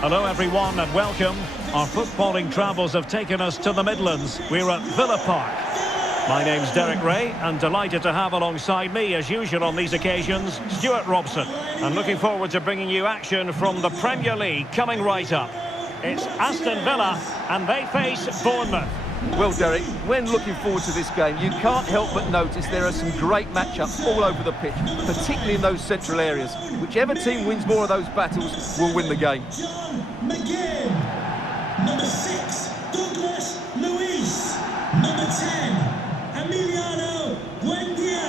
Hello everyone and welcome. Our footballing travels have taken us to the Midlands. We're at Villa Park. My name's Derek Ray and delighted to have alongside me, as usual on these occasions, Stuart Robson. I'm looking forward to bringing you action from the Premier League coming right up. It's Aston Villa and they face Bournemouth. Well, Derek, when looking forward to this game, you can't help but notice there are some great matchups all over the pitch, particularly in those central areas. Whichever team wins more of those battles will win the game. McGinn. Number 6, Douglas Luiz. Number 10, Emiliano Buendia.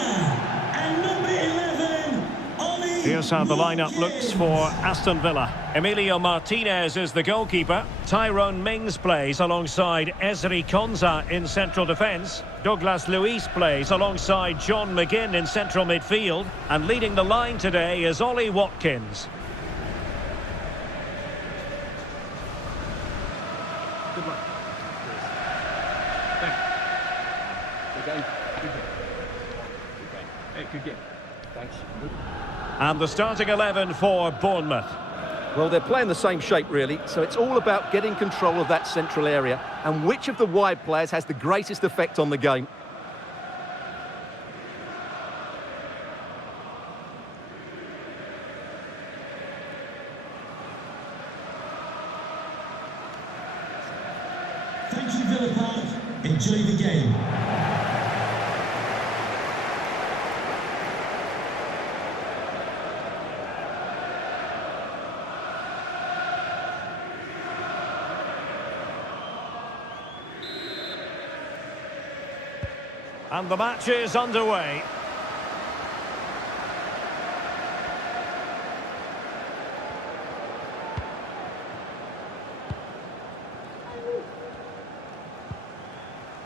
And number 11, Oli. Here's how the lineup looks for Aston Villa. Emilio Martinez is the goalkeeper. Tyrone Mings plays alongside Ezri Konsa in central defence. Douglas Luiz plays alongside John McGinn in central midfield. And leading the line today is Ollie Watkins. Good luck. Thanks. Good game. Good game. Hey, good game. Thanks. And the starting 11 for Bournemouth. Well, they're playing the same shape, really, so it's all about getting control of that central area and which of the wide players has the greatest effect on the game. Thank you, Villa Park. Enjoy the game. And the match is underway.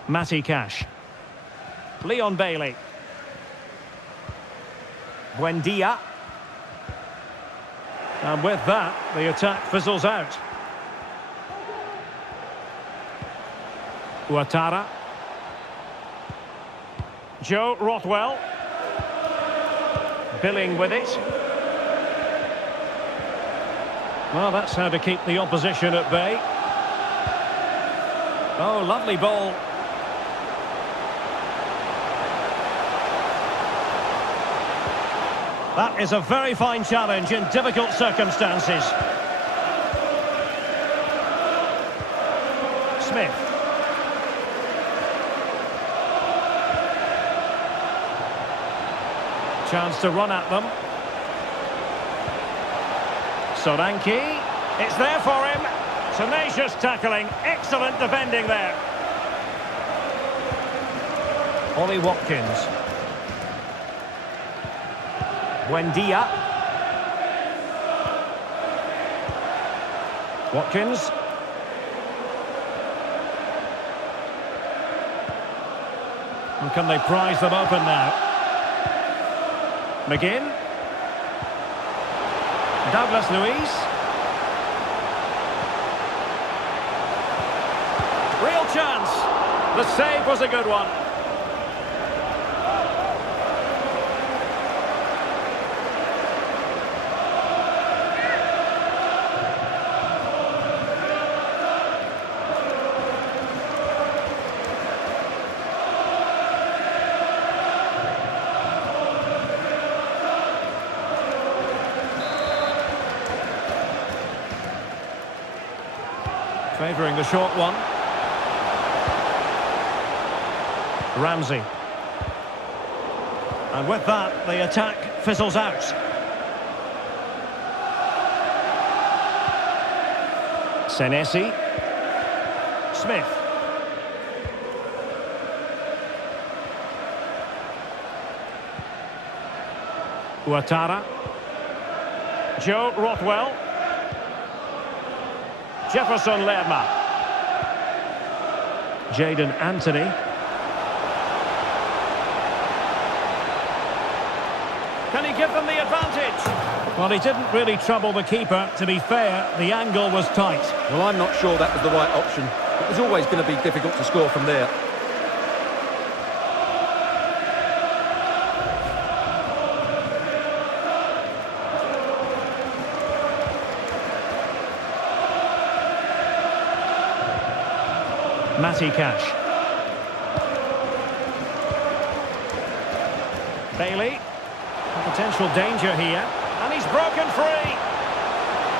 Matty Cash. Leon Bailey. Buendia. And with that, the attack fizzles out. Ouattara. Joe Rothwell. Billing with it. Well, that's how to keep the opposition at bay. Oh, lovely ball. That is a very fine challenge in difficult circumstances. Smith. Chance to run at them. Solanke. It's there for him. Tenacious tackling. Excellent defending there. Ollie Watkins. Buendia. Watkins. And can they prise them open now? McGinn. Douglas Luiz. Real chance. The save was a good one. Favouring the short one. Ramsey. And with that, the attack fizzles out. Senesi. Smith. Ouattara. Joe Rothwell. Jefferson Lerma. Jadon Anthony. Can he give them the advantage? Well, he didn't really trouble the keeper. To be fair, the angle was tight. Well, I'm not sure that was the right option. It was always going to be difficult to score from there. Matty Cash. Bailey. Potential danger here. And he's broken free.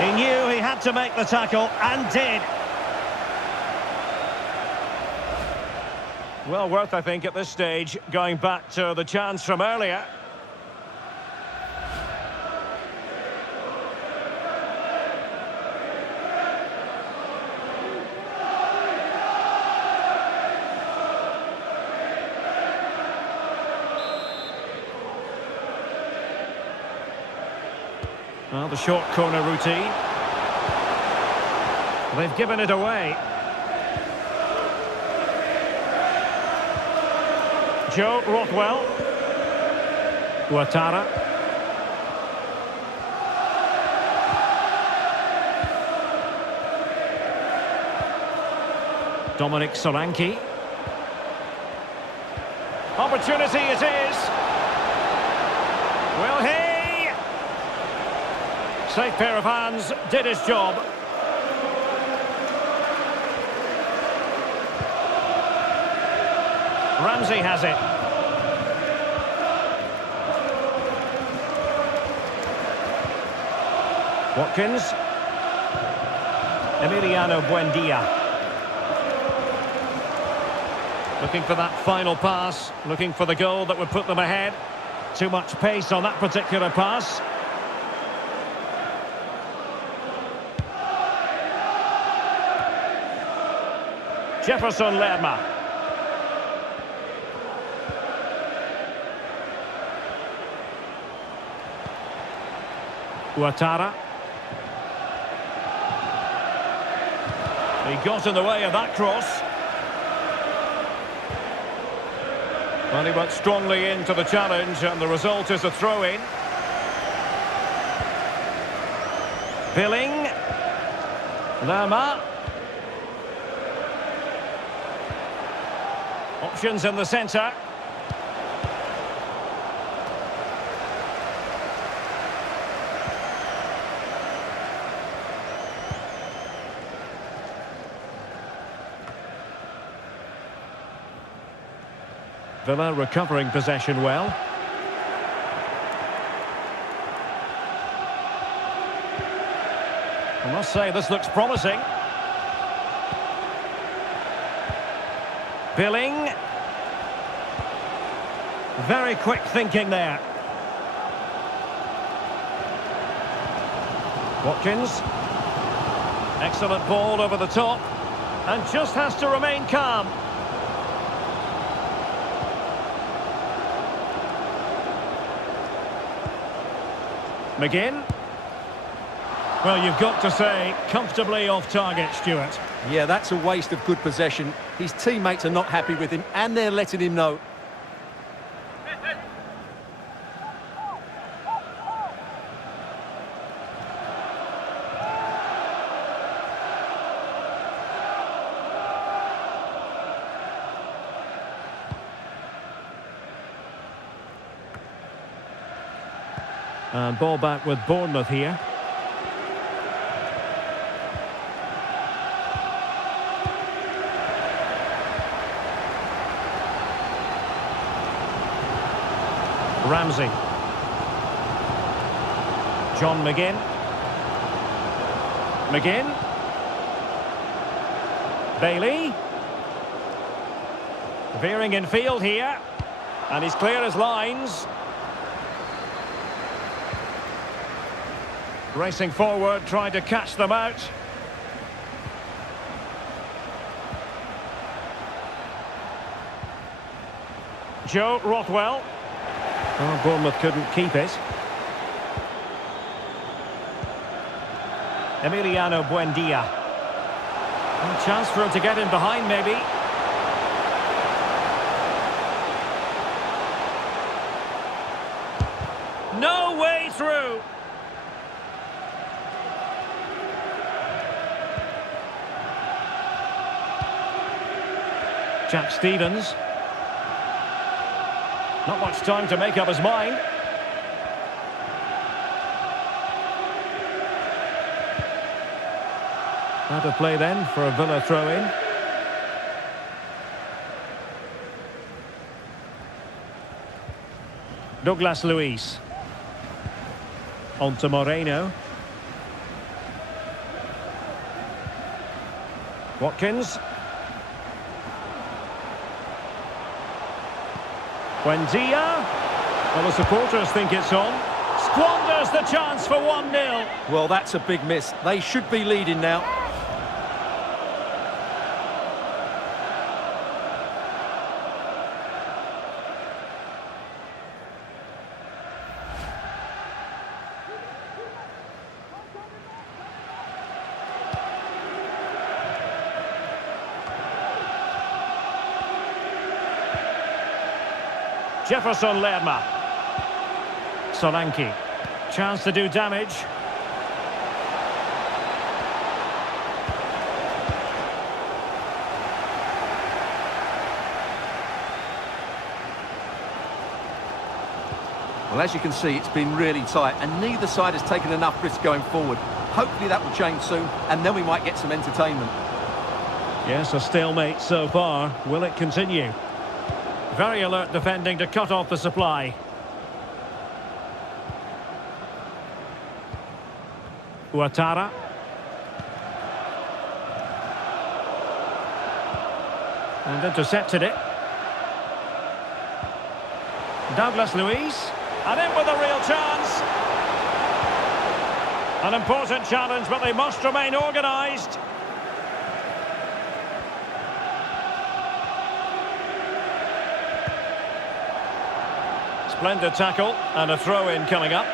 He knew he had to make the tackle and did. Well worth, I think, at this stage, going back to the chance from earlier. Well, the short corner routine. They've given it away. Joe Rothwell. Ouattara. Dominic Solanke. Opportunity it is. Will he? Safe pair of hands, did his job. Ramsey has it. Watkins. Emiliano Buendia. Looking for that final pass, looking for the goal that would put them ahead. Too much pace on that particular pass. Jefferson Lerma. Ouattara. He got in the way of that cross. Well, he went strongly into the challenge, and the result is a throw-in. Billing. Lerma. Options in the centre. Villa recovering possession well. I must say this looks promising. Billing. Very quick thinking there. Watkins. Excellent ball over the top. And just has to remain calm. McGinn. Well, you've got to say, comfortably off target, Stuart. Yeah, that's a waste of good possession. His teammates are not happy with him, and they're letting him know. And ball back with Bournemouth here. Ramsey. John McGinn. McGinn. Bailey. Veering in field here. And he's clear as lines. Racing forward, trying to catch them out. Joe Rothwell. Oh, Bournemouth couldn't keep it. Emiliano Buendia. A chance for him to get in behind, maybe. No way through. Jack Stevens. Not much time to make up his mind. Out of play then for a Villa throw-in. Douglas Luiz. On to Moreno. Watkins. Buendia. Well, the supporters think it's on. Squanders the chance for 1-0. Well, that's a big miss. They should be leading now. Jefferson Lerma. Solanke. Chance to do damage. Well, as you can see, it's been really tight, and neither side has taken enough risk going forward. Hopefully that will change soon, and then we might get some entertainment. Yes, a stalemate so far. Will it continue? Very alert defending to cut off the supply. Ouattara. And intercepted it. Douglas Luiz. And in with a real chance. An important challenge, but they must remain organised. Splendid tackle and a throw-in coming up.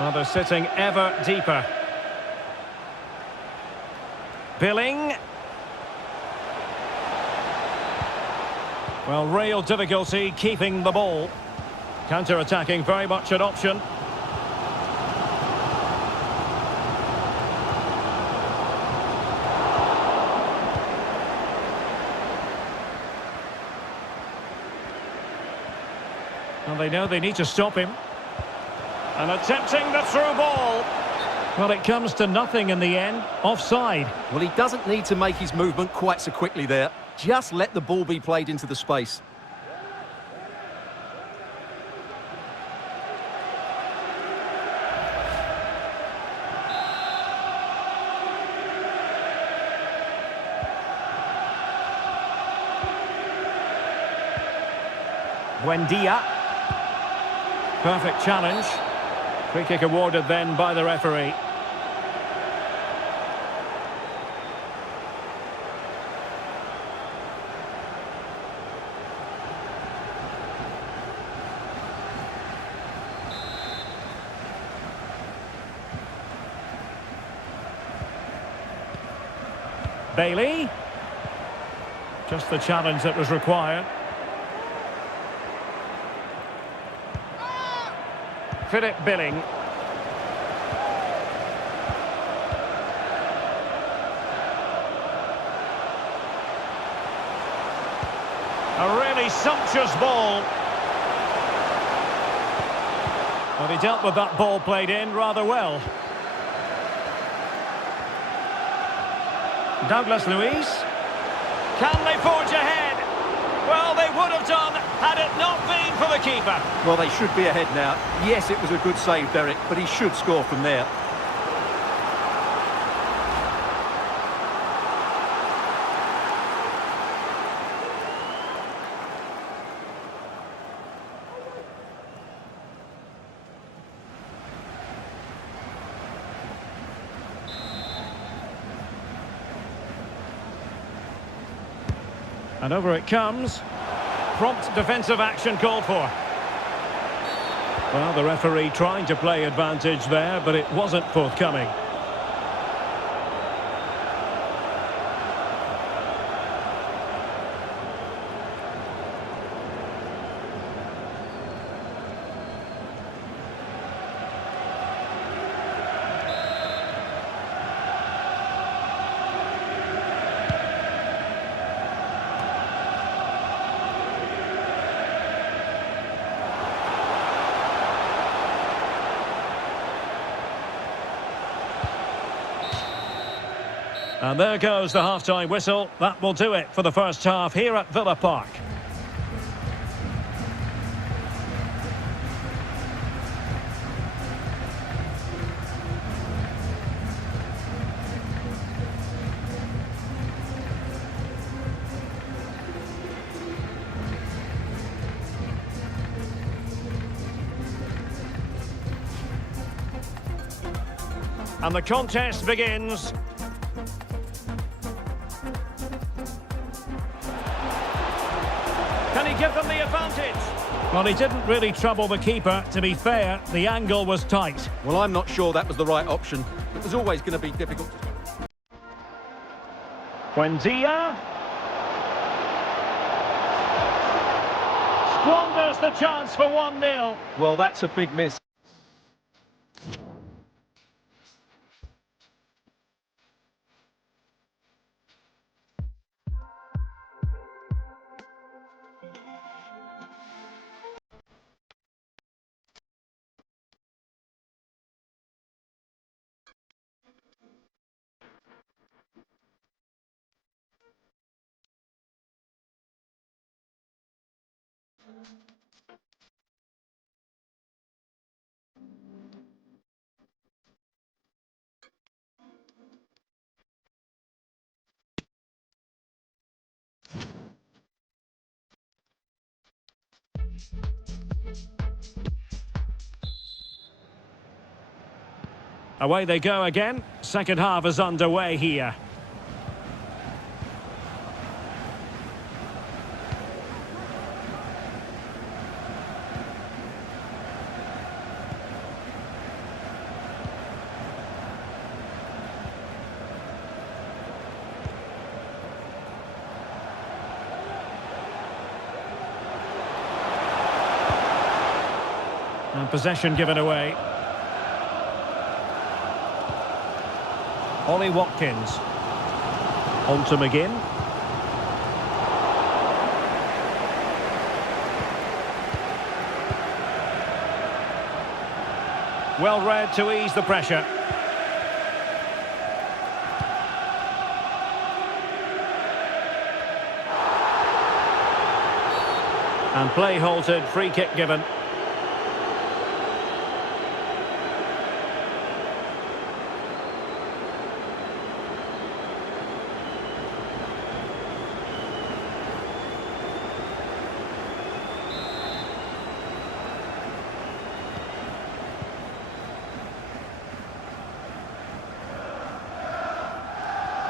Well, they're sitting ever deeper. Billing. Well, real difficulty keeping the ball. Counter-attacking, very much an option. Well, they know they need to stop him. And attempting the through ball. Well, it comes to nothing in the end. Offside. Well, he doesn't need to make his movement quite so quickly there. Just let the ball be played into the space. Buendia. Perfect challenge. Free kick awarded then by the referee. Bailey. Just the challenge that was required. Philip Billing. A really sumptuous ball. Well, he dealt with that ball played in rather well. Douglas Luiz. Can they forge ahead? Well, they would have done had it not been for the keeper. Well, they should be ahead now. Yes, it was a good save, Derek, but he should score from there. And over it comes. Prompt defensive action called for. Well, the referee trying to play advantage there, but it wasn't forthcoming. And there goes the half-time whistle. That will do it for the first half here at Villa Park. And the contest begins. Can he give them the advantage? Well, he didn't really trouble the keeper. To be fair, the angle was tight. Well, I'm not sure that was the right option. It was always going to be difficult. Buendia. Squanders the chance for 1-0. Well, that's a big miss. Away they go again. Second half is underway here. And possession given away. Ollie Watkins. On to McGinn. Well read to ease the pressure. And play halted, free kick given.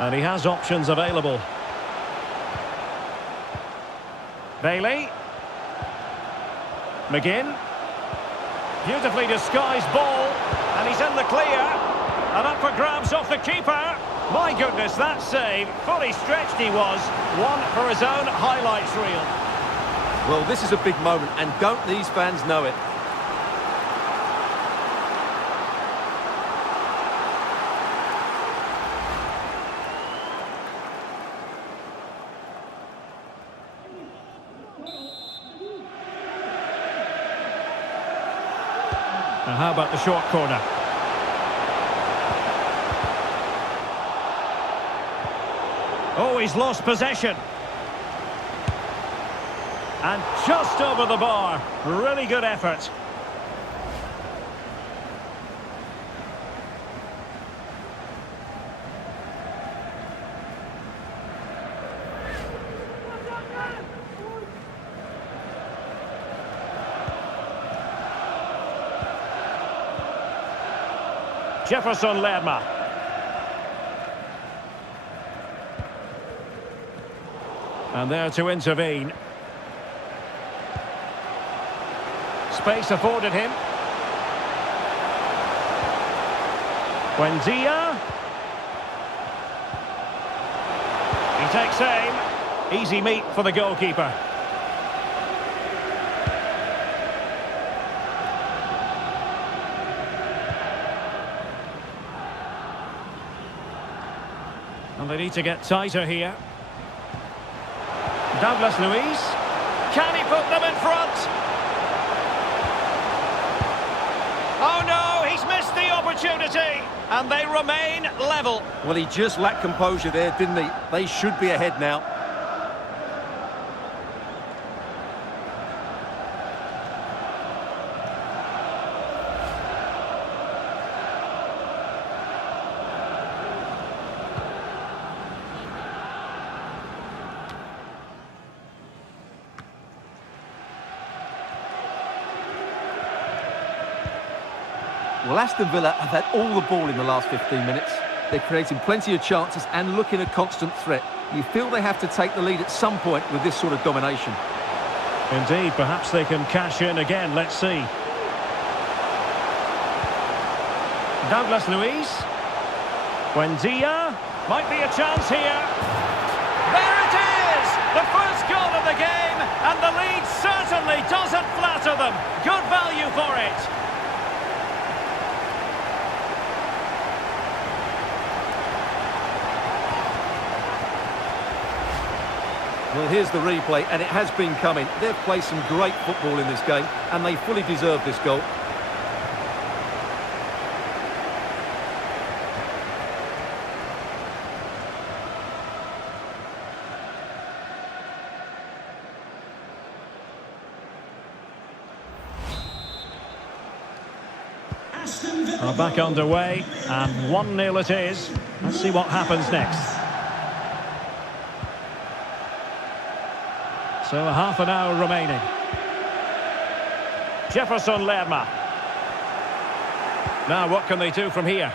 And he has options available. Bailey. McGinn. Beautifully disguised ball. And he's in the clear. And up for grabs off the keeper. My goodness, that save. Fully stretched he was. One for his own highlights reel. Well, this is a big moment, and don't these fans know it? Now how about the short corner? Oh, he's lost possession. And just over the bar. Really good effort. Jefferson Lerma. And there to intervene. Space afforded him. Buendia. He takes aim. Easy meet for the goalkeeper. And they need to get tighter here. Douglas Luiz. Can he put them in front? Oh no, he's missed the opportunity. opportunity, and they remain level. Well, he just lacked composure there, didn't he? They should be ahead now. Well, Aston Villa have had all the ball in the last 15 minutes. They're creating plenty of chances and looking a constant threat. You feel they have to take the lead at some point with this sort of domination. Indeed, perhaps they can cash in again. Let's see. Douglas Luiz. Buendia. Might be a chance here. There it is! The first goal of the game, and the lead certainly doesn't flatter them. Good value for it. Well, here's the replay, and it has been coming. They've played some great football in this game, and they fully deserve this goal. Aston Villa. Are back underway, and 1-0 it is. Let's see what happens next. So half an hour remaining. Jefferson Lerma. Now what can they do from here?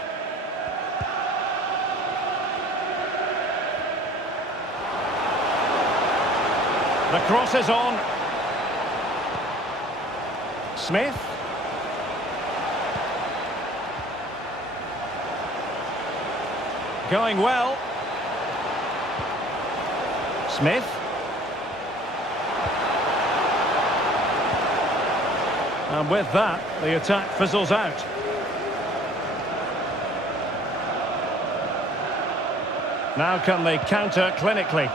The cross is on. Smith. Going well. Smith. And with that, the attack fizzles out. Now can they counter clinically?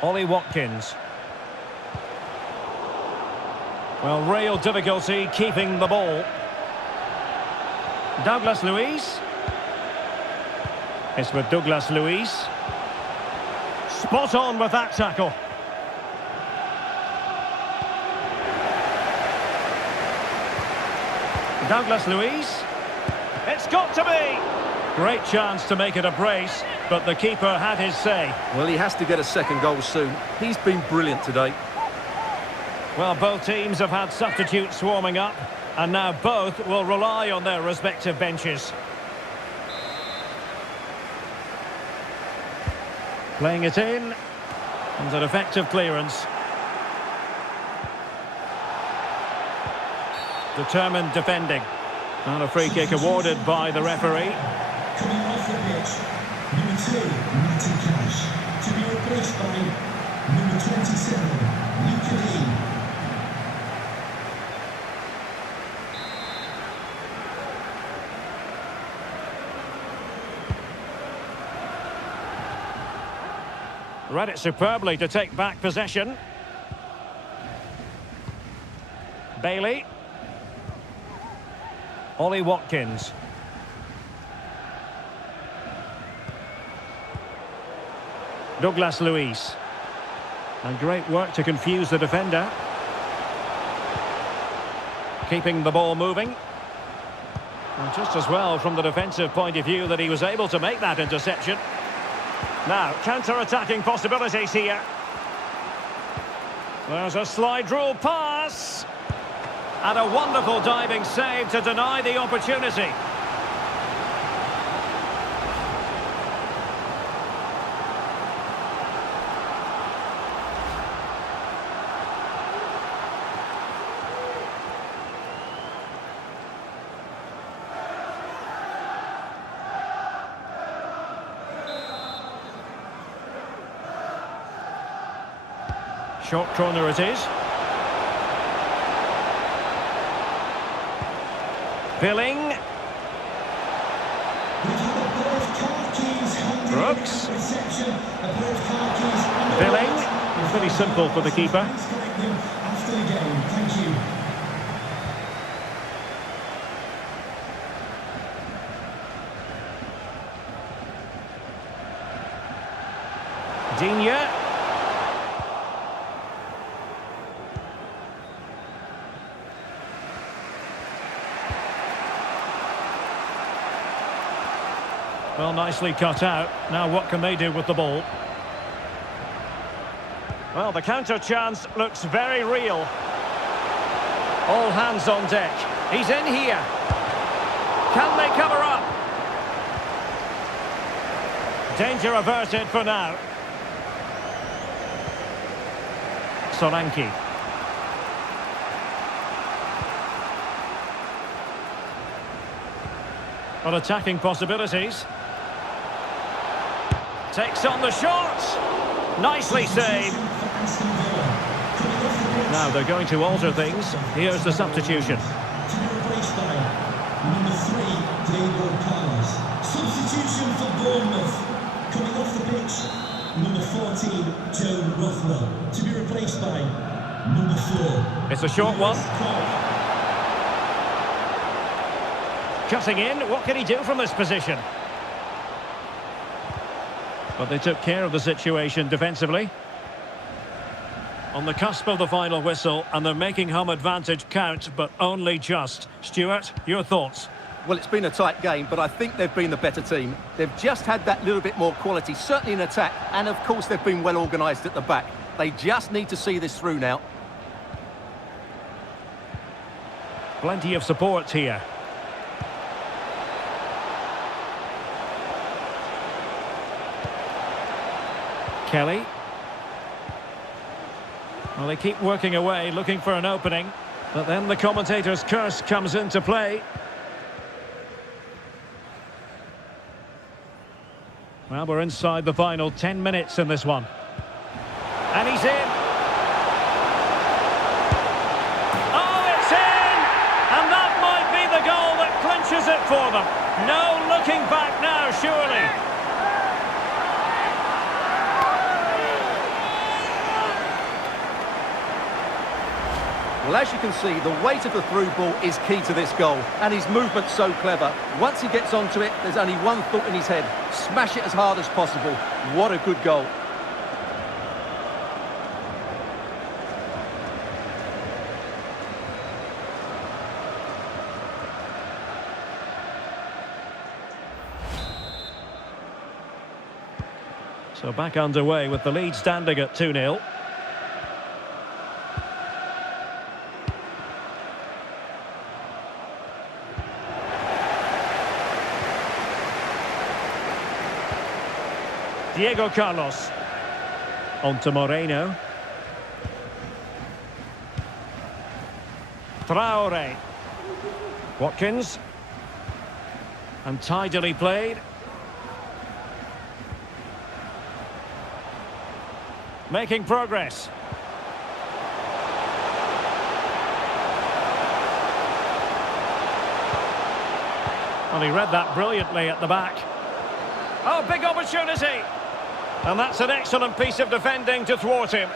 Ollie Watkins. Well, real difficulty keeping the ball. Douglas Luiz. It's with Douglas Luiz. Spot on with that tackle. Douglas Luiz. It's got to be! Great chance to make it a brace, but the keeper had his say. Well, he has to get a second goal soon. He's been brilliant today. Well, both teams have had substitutes swarming up, and now both will rely on their respective benches. Playing it in, and an effective clearance. Determined defending. And a free kick awarded by the referee. Coming off the pitch, number 2, Matty Cash. To be replaced by number 27, Luke. Read it superbly to take back possession. Bailey. Ollie Watkins. Douglas Luiz. And great work to confuse the defender. Keeping the ball moving. And just as well from the defensive point of view that he was able to make that interception. Now, counter-attacking possibilities here. There's a slide rule pass. And a wonderful diving save to deny the opportunity. Short corner it is. Billing. Brooks. Billing. Pretty simple for the keeper. After the game, thank you. Digne. Well, nicely cut out. Now what can they do with the ball? Well, the counter chance looks very real. All hands on deck. He's in here. Can they cover up? Danger averted for now. Solanke. Well, attacking possibilities. Takes on the shot. Nicely saved. Now they're going to alter things. Here's the substitution. Number 3, Diego Carlos. Substitution for Bournemouth. Coming off the pitch, number 14, Joe Rothwell. To be replaced by number 4. It's a short one. Cutting in. What can he do from this position? But they took care of the situation defensively. On the cusp of the final whistle, and they're making home advantage count, but only just. Stuart, your thoughts? Well, it's been a tight game, but I think they've been the better team. They've just had that little bit more quality, certainly in attack, and of course they've been well organised at the back. They just need to see this through now. Plenty of support here. Kelly. Well, they keep working away, looking for an opening. But then the commentator's curse comes into play. Well, we're inside the final 10 minutes in this one. And he's in. Oh, it's in! And that might be the goal that clinches it for them. No looking back now, surely. Well, as you can see, the weight of the through ball is key to this goal, and his movement's so clever. Once he gets onto it, there's only one thought in his head: smash it as hard as possible. What a good goal. So back underway with the lead standing at 2-0. Diego Carlos. On to Moreno. Traore. Watkins. And tidily played. Making progress. Well, he read that brilliantly at the back. Oh, big opportunity! And that's an excellent piece of defending to thwart him.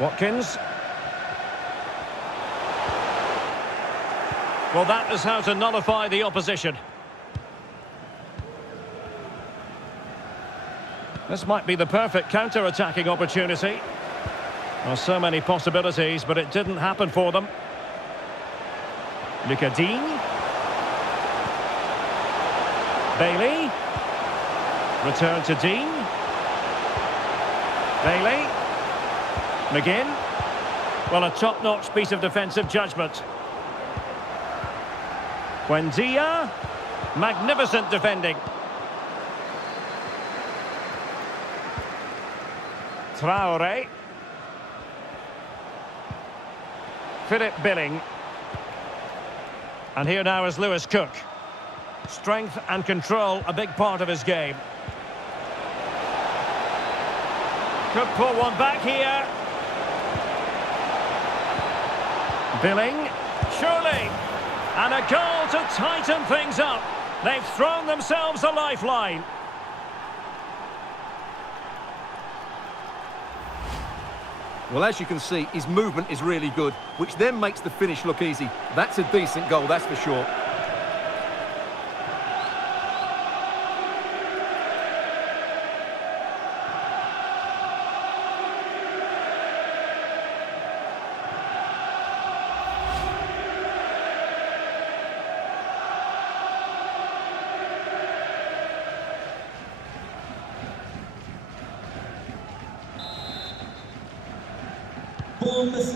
Watkins. Well, that is how to nullify the opposition. This might be the perfect counter-attacking opportunity. Well, so many possibilities, but it didn't happen for them. Lucadine. Bailey. Return to Dean. Bailey. McGinn. Well, a top-notch piece of defensive judgment. Buendia. Magnificent defending. Traore. Philip Billing. And here now is Lewis Cook. Strength and control, a big part of his game. Could pull one back here. Billing. Surely. And a goal to tighten things up. They've thrown themselves a lifeline. Well, as you can see, his movement is really good, which then makes the finish look easy. That's a decent goal, that's for sure.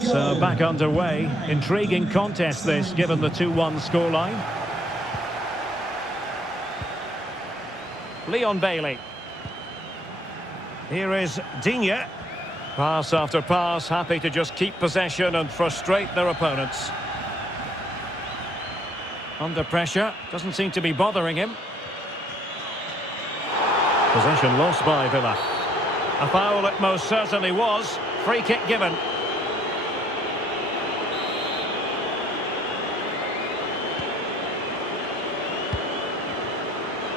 So back underway. Intriguing contest this, given the 2-1 scoreline. Leon Bailey. Here is Digne. Pass after pass, happy to just keep possession and frustrate their opponents. Under pressure, doesn't seem to be bothering him. Possession lost by Villa. A foul it most certainly was. Free kick given.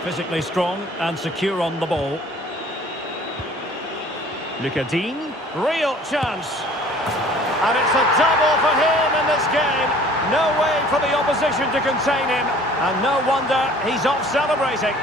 Physically strong and secure on the ball. Digne, real chance. And it's a double for him in this game. No way for the opposition to contain him. And no wonder he's off celebrating.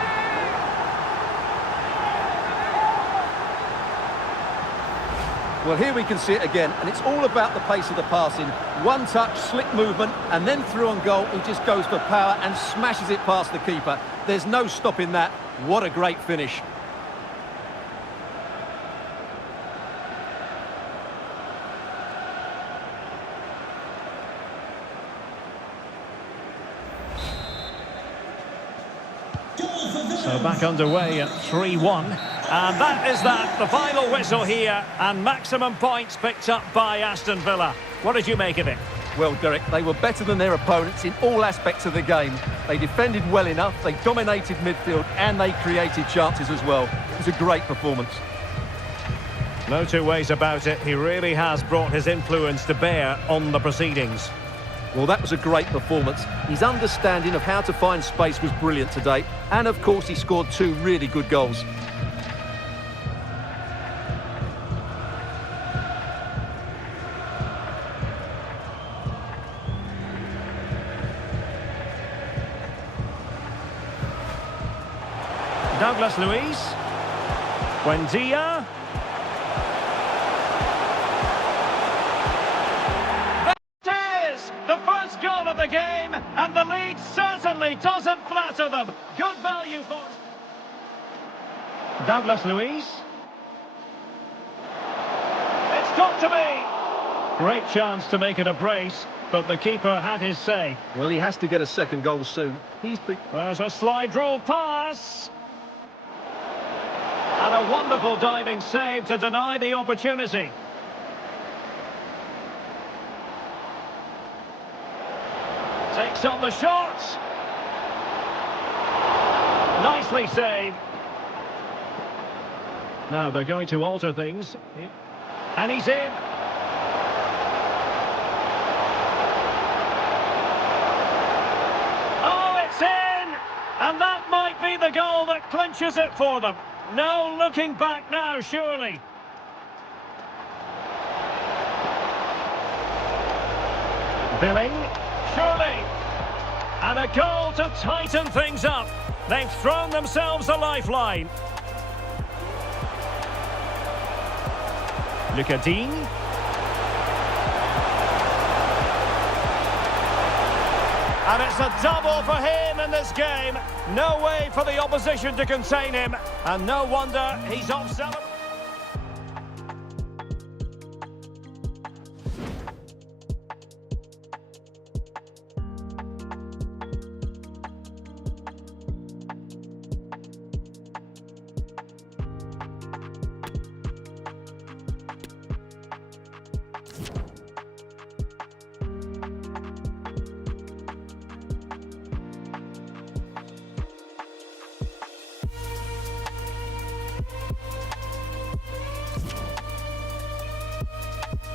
Well, here we can see it again, and it's all about the pace of the passing. One touch, slick movement, and then through on goal, he just goes for power and smashes it past the keeper. There's no stopping that. What a great finish. So back underway at 3-1. And that is that, the final whistle here, and maximum points picked up by Aston Villa. What did you make of it? Well, Derek, they were better than their opponents in all aspects of the game. They defended well enough, they dominated midfield, and they created chances as well. It was a great performance. No two ways about it, he really has brought his influence to bear on the proceedings. Well, that was a great performance. His understanding of how to find space was brilliant today, and of course he scored 2 really good goals. Douglas Luiz. Buendia. That is the first goal of the game, and the lead certainly doesn't flatter them. Good value for Douglas Luiz. It's got to be. Great chance to make it a brace, but the keeper had his say. Well, he has to get a second goal soon. There's a slide rule pass. And a wonderful diving save to deny the opportunity. Takes on the shot. Nicely saved. Now they're going to alter things. And he's in. Oh, it's in! And that might be the goal that clinches it for them. No looking back now, surely. Billing, surely. And a goal to tighten things up. They've thrown themselves a lifeline. Digne. And it's a double for him in this game. No way for the opposition to contain him. And no wonder he's off celebrating.